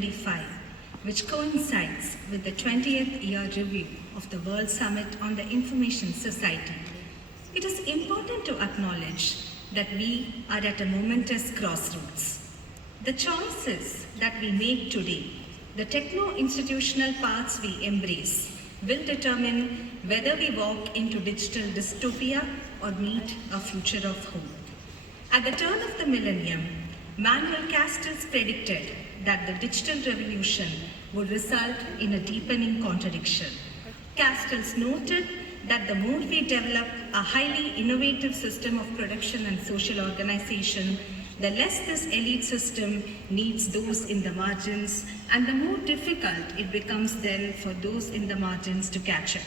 2025, which coincides with the 20th year review of the World Summit on the Information Society, it is important to acknowledge that we are at a momentous crossroads. The choices that we make today, the techno-institutional paths we embrace, will determine whether we walk into digital dystopia or meet a future of hope. At the turn of the millennium, Manuel Castells predicted that the digital revolution would result in a deepening contradiction. Castells noted that the more we develop a highly innovative system of production and social organization, the less this elite system needs those in the margins, and the more difficult it becomes then for those in the margins to catch up.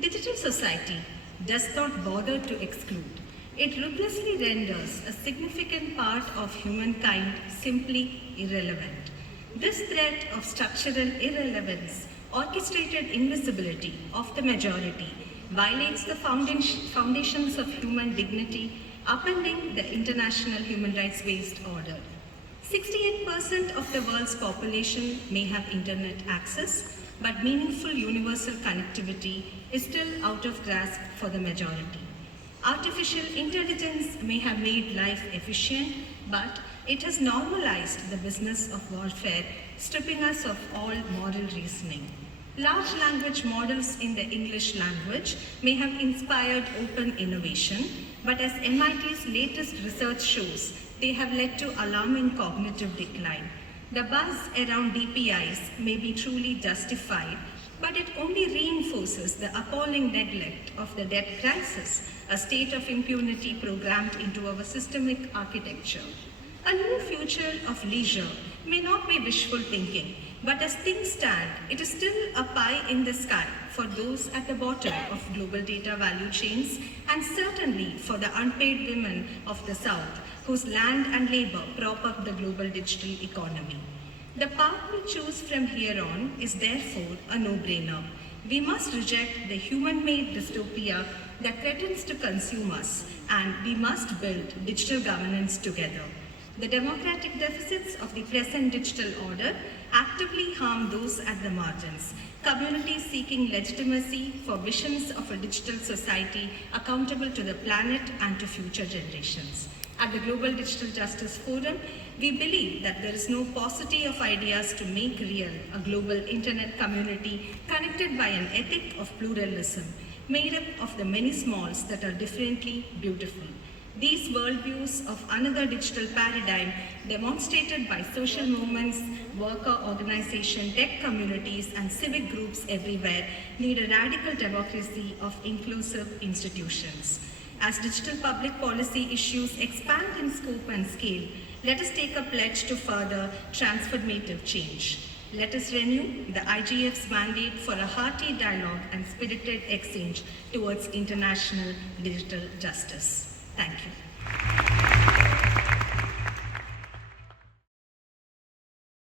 Digital society does not bother to exclude. It ruthlessly renders a significant part of humankind simply irrelevant. This threat of structural irrelevance, orchestrated invisibility of the majority, violates the foundations of human dignity, upending the international human rights-based order. 68% of the world's population may have internet access, but meaningful universal connectivity is still out of grasp for the majority. Artificial intelligence may have made life efficient, but it has normalized the business of warfare, stripping us of all moral reasoning. Large language models in the English language may have inspired open innovation, but as MIT's latest research shows, they have led to alarming cognitive decline. The buzz around DPIs may be truly justified, but it only reinforces the appalling neglect of the debt crisis, a state of impunity programmed into our systemic architecture. A new future of leisure may not be wishful thinking, but as things stand, it is still a pie in the sky for those at the bottom of global data value chains, and certainly for the unpaid women of the South, whose land and labor prop up the global digital economy. The path we choose from here on is therefore a no-brainer. We must reject the human-made dystopia that threatens to consume us, and we must build digital governance together. The democratic deficits of the present digital order actively harm those at the margins, communities seeking legitimacy for visions of a digital society accountable to the planet and to future generations. At the Global Digital Justice Forum, we believe that there is no paucity of ideas to make real a global internet community connected by an ethic of pluralism, made up of the many smalls that are differently beautiful. These worldviews of another digital paradigm, demonstrated by social movements, worker organization, tech communities, and civic groups everywhere, need a radical democracy of inclusive institutions. As digital public policy issues expand in scope and scale, let us take a pledge to further transformative change. Let us renew the IGF's mandate for a hearty dialogue and spirited exchange towards international digital justice. Thank you.